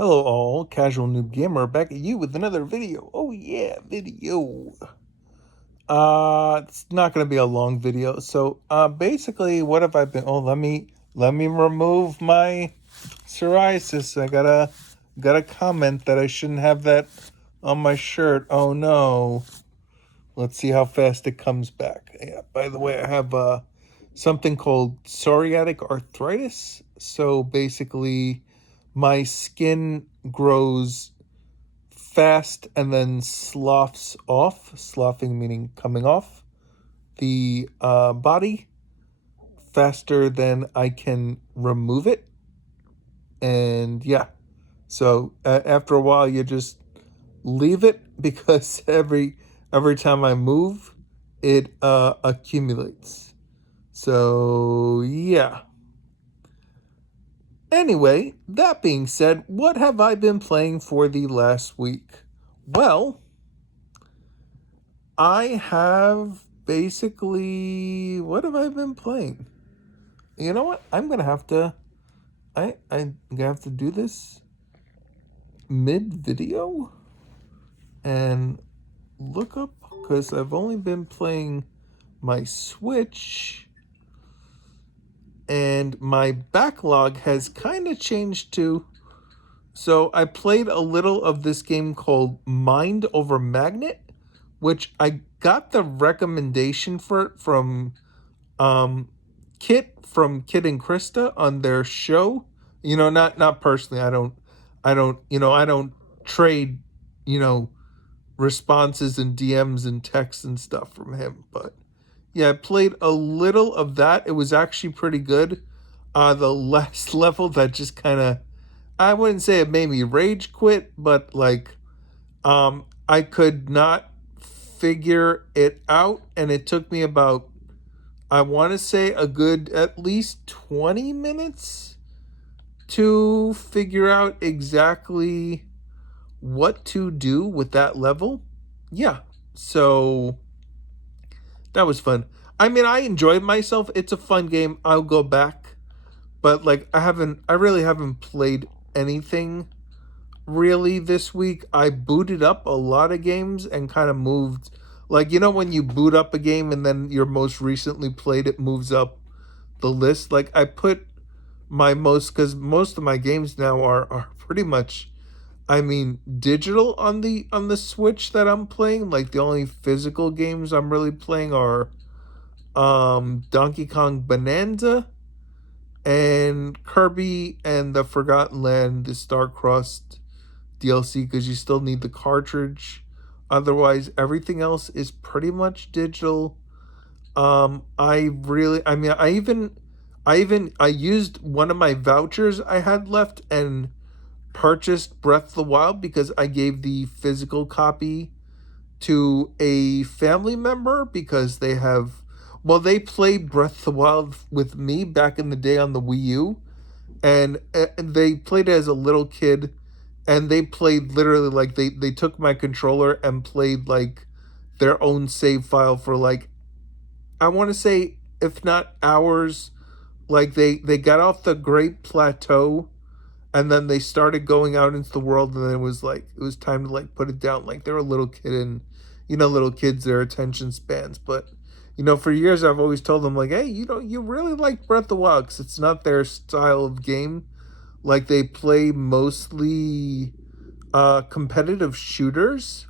Hello all, Casual Noob Gamer back at you with another video. Oh yeah, video. It's not gonna be a long video. So basically what have I been let me remove my psoriasis. I got a comment that I shouldn't have that on my shirt. Oh no. Let's see how fast it comes back. Yeah, by the way, I have something called psoriatic arthritis. So basically my skin grows fast and then sloughs off. Sloughing meaning coming off the body faster than I can remove it. And yeah, so after a while, you just leave it because every time I move, it accumulates. So yeah. Anyway, that being said, what have I been playing for the last week? Well, I have basically, what have I been playing? You know what? I'm gonna have to do this mid video and look up because I've only been playing my Switch and my backlog has kind of changed too. So I played a little of this game called Mind Over Magnet, which I got the recommendation for it from Kit and Krista on their show. You know, not personally. I don't trade, you know, responses and DMs and texts and stuff from him. But yeah, I played a little of that. It was actually pretty good. The last level that just kind of, I wouldn't say it made me rage quit, but like I could not figure it out, and it took me about, I want to say, a good at least 20 minutes to figure out exactly what to do with that level. Yeah, so that was fun. I mean, I enjoyed myself. It's a fun game. I'll go back, but like I really haven't played anything really this week. I booted up a lot of games and kind of moved, like, you know, when you boot up a game and then your most recently played it moves up the list. Like I put my most, because most of my games now are pretty much, I mean, digital on the Switch that I'm playing. Like the only physical games I'm really playing are Donkey Kong Bonanza and Kirby and the Forgotten Land, the Star-Crossed DLC, because you still need the cartridge. Otherwise, everything else is pretty much digital. I used one of my vouchers I had left and purchased Breath of the Wild because I gave the physical copy to a family member because they played Breath of the Wild with me back in the day on the Wii U, and they played it as a little kid, and they played literally like they took my controller and played like their own save file for like, I want to say, if not hours. Like they got off the Great Plateau and then they started going out into the world, and then it was time to like put it down. Like they're a little kid, and you know, little kids, their attention spans. But you know, for years I've always told them like, hey, you know, you really like Breath of the Wild because it's not their style of game. Like they play mostly competitive shooters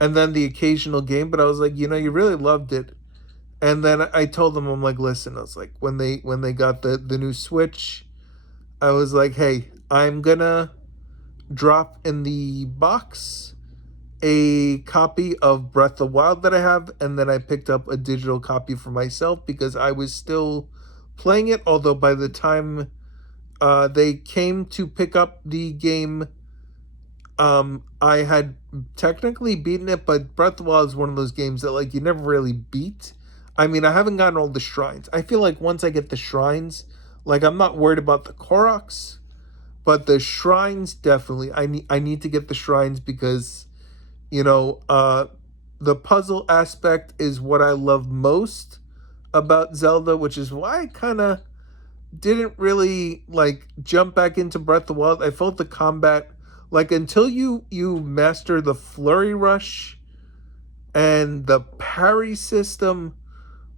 and then the occasional game. But I was like, you know, you really loved it. And then I told them, I'm like, listen, I was like, when they got the new Switch, I was like, hey, I'm gonna drop in the box a copy of Breath of the Wild that I have, and then I picked up a digital copy for myself because I was still playing it. Although by the time they came to pick up the game, I had technically beaten it, but Breath of the Wild is one of those games that like you never really beat. I mean, I haven't gotten all the shrines. I feel like once I get the shrines, like I'm not worried about the Koroks, but the shrines definitely. I need to get the shrines because, you know, the puzzle aspect is what I love most about Zelda, which is why I kind of didn't really like jump back into Breath of the Wild. I felt the combat like until you master the flurry rush and the parry system,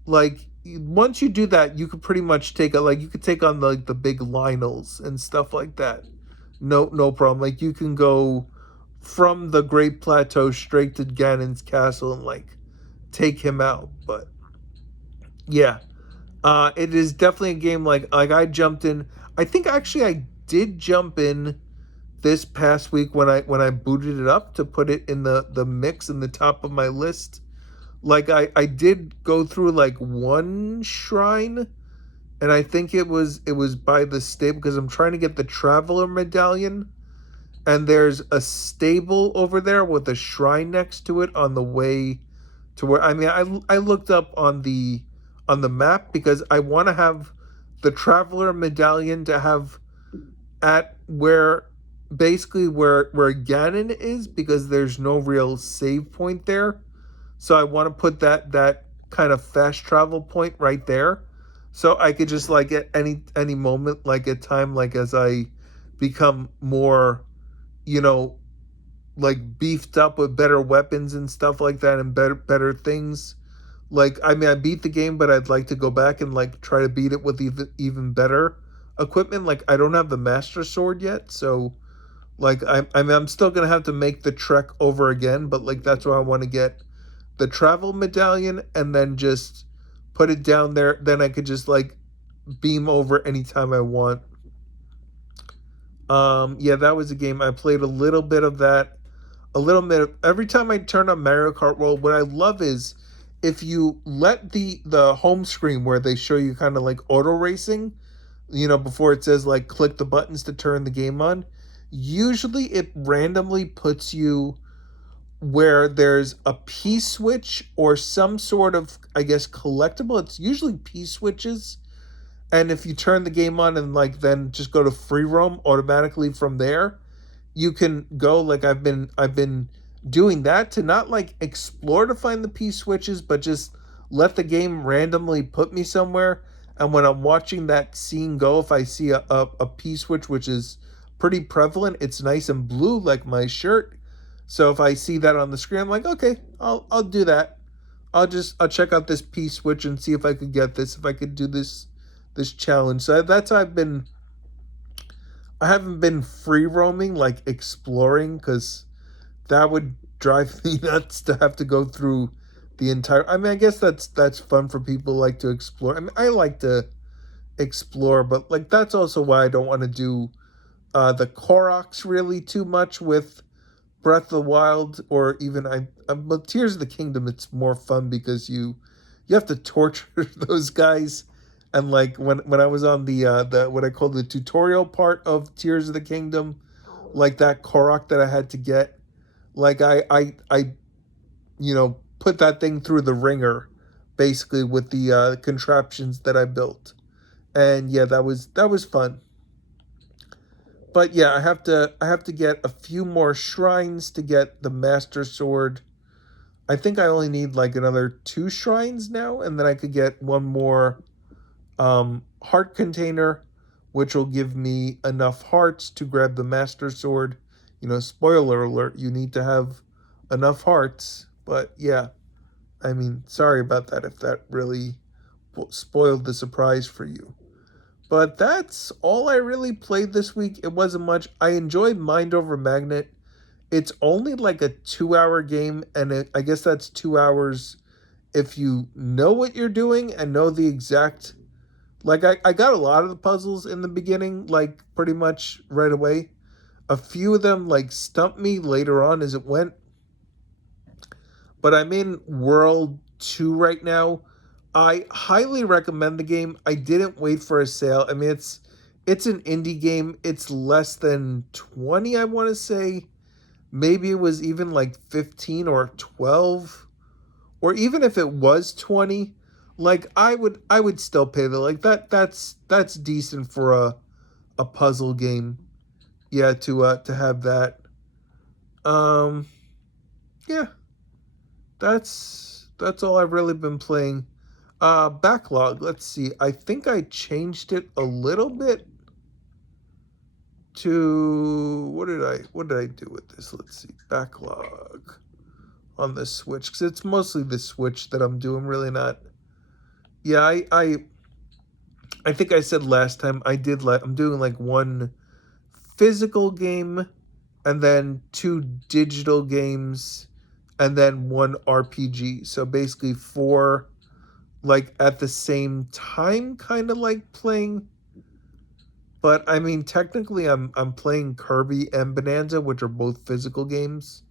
like once you do that, you could pretty much take a like you could take on like the big Lionels and stuff like that. No problem. Like you can go from the Great Plateau straight to Ganon's castle and like take him out. But yeah, it is definitely a game like I jumped in. I think actually I did jump in this past week when I booted it up to put it in the mix in the top of my list. Like I did go through like one shrine, and I think it was by the stable because I'm trying to get the traveler medallion, and there's a stable over there with a shrine next to it on the way to where I looked up on the map because I want to have the traveler medallion to have at where basically where Ganon is because there's no real save point there. So I want to put that kind of fast travel point right there. So I could just like at any moment like at time like as I become more, you know, like beefed up with better weapons and stuff like that and better things. Like I beat the game, but I'd like to go back and like try to beat it with even better equipment. Like I don't have the master sword yet, so like I'm still gonna have to make the trek over again. But like that's why I want to get the travel medallion and then just put it down there. Then I could just like beam over anytime I want. Yeah, that was a game I played a little bit of that. A little bit of, every time I turn on Mario Kart World, what I love is if you let the home screen where they show you kind of like auto racing, you know, before it says like click the buttons to turn the game on, usually it randomly puts you where there's a P switch or some sort of, I guess, collectible. It's usually P switches. And if you turn the game on and like then just go to free roam automatically from there, you can go like I've been doing that to not like explore to find the P switches, but just let the game randomly put me somewhere. And when I'm watching that scene go, if I see a P switch which is pretty prevalent, it's nice and blue like my shirt. So if I see that on the screen, I'm like, okay, I'll do that. I'll check out this P switch and see if I could get this, if I could do this challenge. So that's how I haven't been free roaming like exploring because that would drive me nuts to have to go through the entire. I mean, I guess that's fun for people who like to explore. I mean, I like to explore, but like that's also why I don't want to do the Koroks really too much with Breath of the Wild or even but Tears of the Kingdom. It's more fun because you have to torture those guys. And like when I was on the what I call the tutorial part of Tears of the Kingdom, like that Korok that I had to get, like I put that thing through the ringer, basically with the contraptions that I built, and yeah, that was fun. But yeah, I have to get a few more shrines to get the Master Sword. I think I only need like another two shrines now, and then I could get one more heart container, which will give me enough hearts to grab the Master Sword. You know, spoiler alert, you need to have enough hearts. But yeah, I mean, sorry about that if that really spoiled the surprise for you. But that's all I really played this week. It wasn't much. I enjoyed Mind Over Magnet. It's only like a 2 hour game, and I guess that's 2 hours if you know what you're doing and know the exact. Like, I got a lot of the puzzles in the beginning, like, pretty much right away. A few of them, like, stumped me later on as it went. But I'm in World 2 right now. I highly recommend the game. I didn't wait for a sale. I mean, it's an indie game. It's less than 20, I want to say. Maybe it was even like 15 or 12. Or even if it was 20, like I would still pay the like that's decent for a puzzle game. Yeah, to have that. Um yeah, that's all I've really been playing. Backlog. Let's see. I think I changed it a little bit to what did I do with this? Let's see. Backlog on the Switch, because it's mostly the Switch that I'm doing. Really not. Yeah, I think I said last time I did I'm doing like one physical game and then two digital games and then one RPG. So basically four like at the same time kind of like playing. But I mean technically I'm playing Kirby and Bonanza, which are both physical games.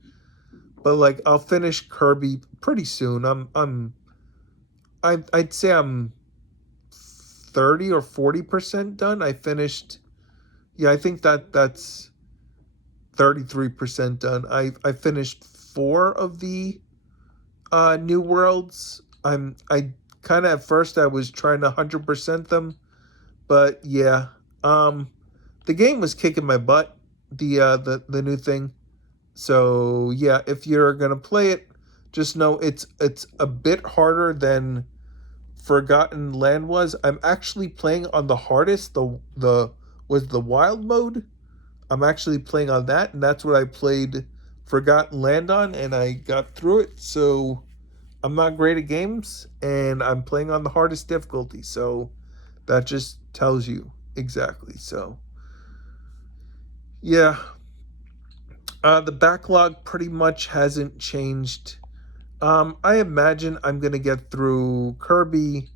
But like I'll finish Kirby pretty soon. I'd say I'm 30 or 40% done. I finished, yeah, I think that's 33% done. I finished four of the new worlds. I kind of at first I was trying to 100% them, but yeah, um, the game was kicking my butt. The new thing. So yeah, if you're gonna play it, just know it's a bit harder than Forgotten Land was. I'm actually playing on the hardest. The was the wild mode. I'm actually playing on that, and that's what I played Forgotten Land on, and I got through it. So I'm not great at games, and I'm playing on the hardest difficulty. So that just tells you exactly. So yeah, the backlog pretty much hasn't changed. I imagine I'm gonna get through Kirby,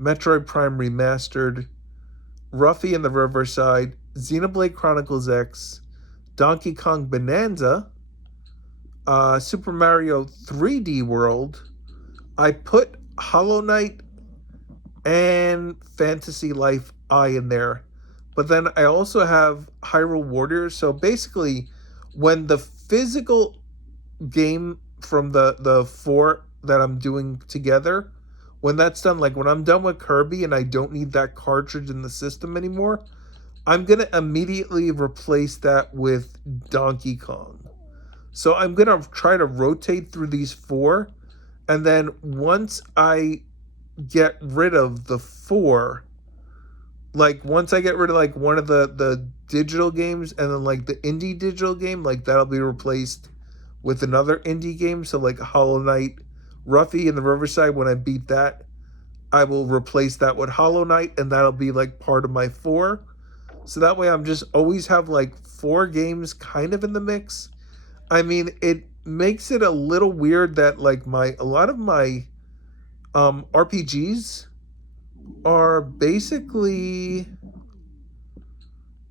Metroid Prime Remastered, Ruffy and the Riverside, Xenoblade Chronicles X, Donkey Kong Bonanza, Super Mario 3D World. I put Hollow Knight and Fantasy Life I in there. But then I also have Hyrule Warriors. So basically, when the physical game from the four that I'm doing together, when that's done, like when I'm done with Kirby and I don't need that cartridge in the system anymore, I'm gonna immediately replace that with Donkey Kong. So I'm gonna try to rotate through these four, and then once I get rid of the four, like once I get rid of like one of the digital games and then like the indie digital game, like that'll be replaced with another indie game. So like Hollow Knight, Ruffy and the Riverside, when I beat that, I will replace that with Hollow Knight, and that'll be like part of my four. So that way I'm just always have like four games kind of in the mix. I mean, it makes it a little weird that like my a lot of my RPGs are basically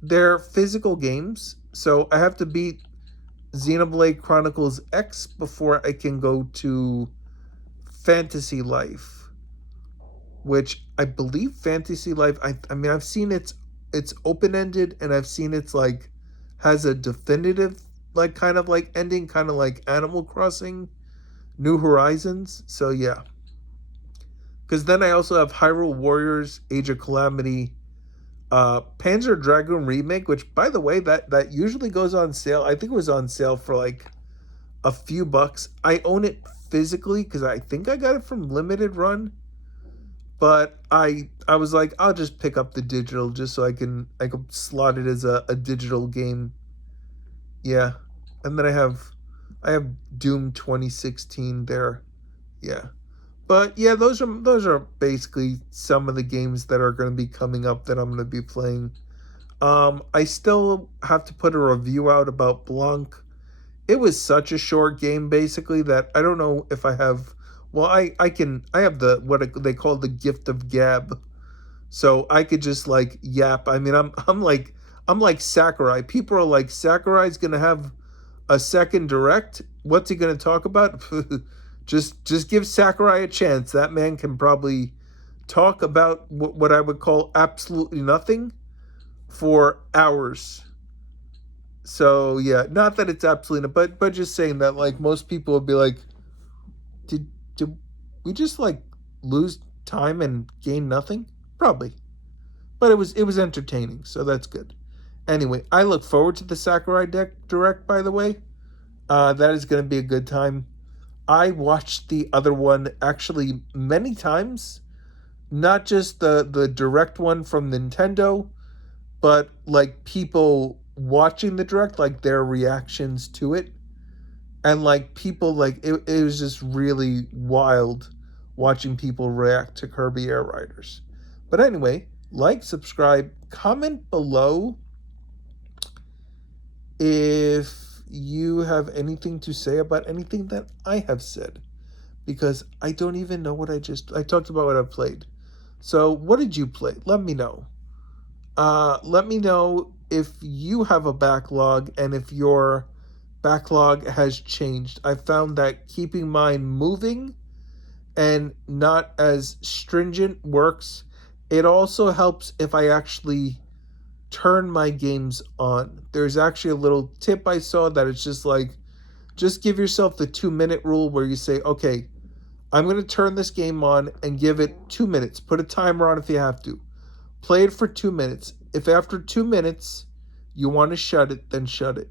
they're physical games. So I have to beat Xenoblade Chronicles X before I can go to Fantasy Life, which I believe Fantasy Life. I mean I've seen it's open ended, and I've seen it's like has a definitive like kind of like ending, kind of like Animal Crossing, New Horizons. So yeah, because then I also have Hyrule Warriors, Age of Calamity, Panzer Dragoon Remake, which by the way that usually goes on sale. I think it was on sale for like a few bucks. I own it physically because I think I got it from Limited Run, but I was like I'll just pick up the digital just so I could slot it as a digital game. Yeah, and then I have Doom 2016 there. Yeah. But yeah, those are basically some of the games that are going to be coming up that I'm going to be playing. I still have to put a review out about Blanc. It was such a short game, basically, that I don't know if I have. Well, I have the what they call the gift of gab, so I could just like yap. I mean, I'm like Sakurai. People are like Sakurai's going to have a second direct. What's he going to talk about? Just give Sakurai a chance. That man can probably talk about what I would call absolutely nothing for hours. So yeah, not that it's absolutely, but just saying that like most people would be like, did we just like lose time and gain nothing? Probably, but it was entertaining, so that's good. Anyway, I look forward to the Sakurai deck direct. By the way, that is going to be a good time. I watched the other one actually many times. not just the direct one from Nintendo, but like people watching the direct, like their reactions to it, and like people like it was just really wild watching people react to Kirby Air Riders. But anyway, like, subscribe, comment below if you have anything to say about anything that I have said, because I don't even know what I talked about what I've played. So what did you play? Let me know. Let me know if you have a backlog and if your backlog has changed. I found that keeping mine moving and not as stringent works. It also helps if I actually turn my games on. There's actually a little tip I saw that it's just like, just give yourself the 2 minute rule where you say, okay, I'm going to turn this game on and give it 2 minutes. Put a timer on if you have to. Play it for 2 minutes. If after 2 minutes you want to shut it, then shut it.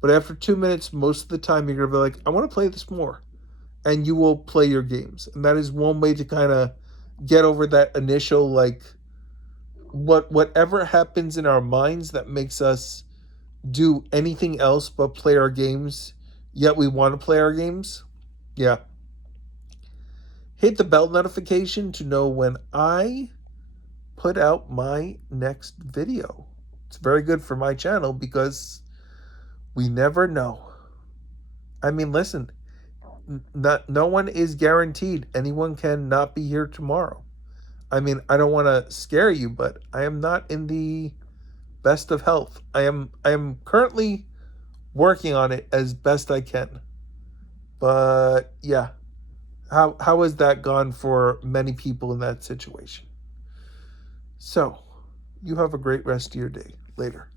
But after 2 minutes, most of the time you're going to be like, I want to play this more. And you will play your games. And that is one way to kind of get over that initial, like, whatever happens in our minds that makes us do anything else but play our games, yet we want to play our games. Yeah. Hit the bell notification to know when I put out my next video. It's very good for my channel because we never know. I mean, listen, no one is guaranteed. Anyone can not be here tomorrow. I mean, I don't want to scare you, but I am not in the best of health. I am currently working on it as best I can. But yeah, how has that gone for many people in that situation? So, you have a great rest of your day. Later.